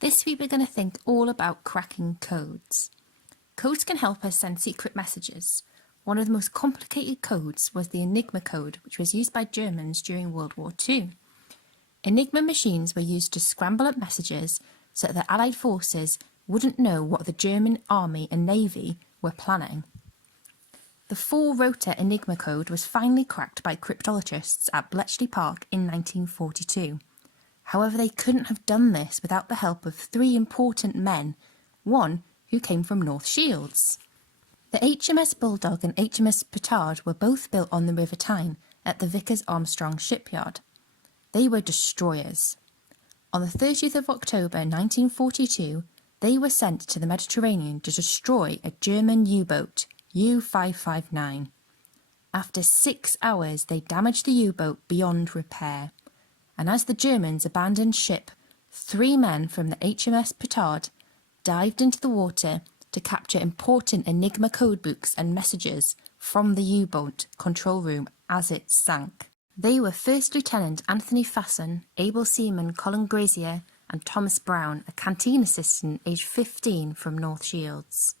This week we're going to think all about cracking codes. Codes can help us send secret messages. One of the most complicated codes was the Enigma code, which was used by Germans during World War II. Enigma machines were used to scramble up messages so that the Allied forces wouldn't know what the German army and navy were planning. The 4-rotor Enigma code was finally cracked by cryptologists at Bletchley Park in 1942. However, they couldn't have done this without the help of 3 important men, one who came from North Shields. The HMS Bulldog and HMS Petard were both built on the River Tyne at the Vickers Armstrong shipyard. They were destroyers. On the 30th of October 1942, they were sent to the Mediterranean to destroy a German U-boat, U-559. After 6 hours, they damaged the U-boat beyond repair. And as the Germans abandoned ship, 3 men from the HMS Petard dived into the water to capture important Enigma codebooks and messages from the U-boat control room as it sank. They were First Lieutenant Anthony Fasson, able seaman Colin Grazier, and Thomas Brown, a canteen assistant aged 15 from North Shields.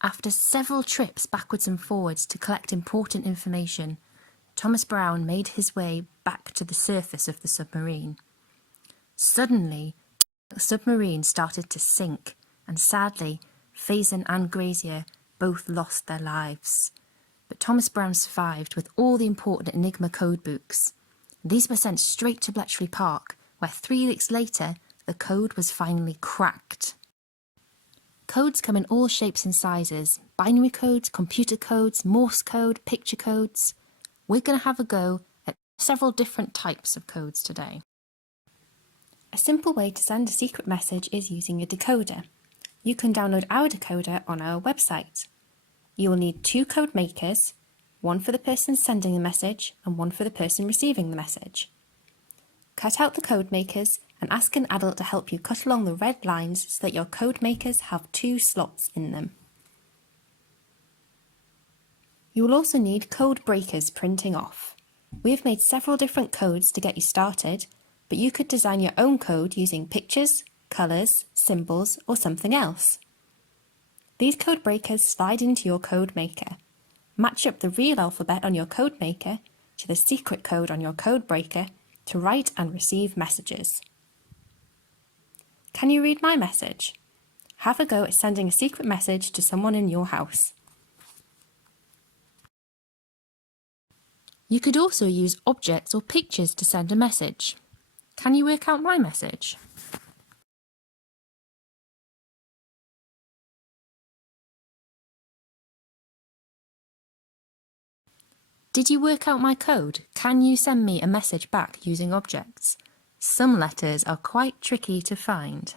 After several trips backwards and forwards to collect important information, Thomas Brown made his way back to the surface of the submarine. Suddenly, the submarine started to sink, and sadly, Faison and Grazier both lost their lives. But Thomas Brown survived with all the important Enigma codebooks. These were sent straight to Bletchley Park, where 3 weeks later, the code was finally cracked. Codes come in all shapes and sizes: binary codes, computer codes, Morse code, picture codes. We're going to have a go at several different types of codes today. A simple way to send a secret message is using a decoder. You can download our decoder on our website. You will need 2 code makers, one for the person sending the message and one for the person receiving the message. Cut out the code makers and ask an adult to help you cut along the red lines so that your code makers have 2 slots in them. You will also need code breakers printing off. We have made several different codes to get you started, but you could design your own code using pictures, colours, symbols, or something else. These code breakers slide into your code maker. Match up the real alphabet on your code maker to the secret code on your code breaker to write and receive messages. Can you read my message? Have a go at sending a secret message to someone in your house. You could also use objects or pictures to send a message. Can you work out my message? Did you work out my code? Can you send me a message back using objects? Some letters are quite tricky to find.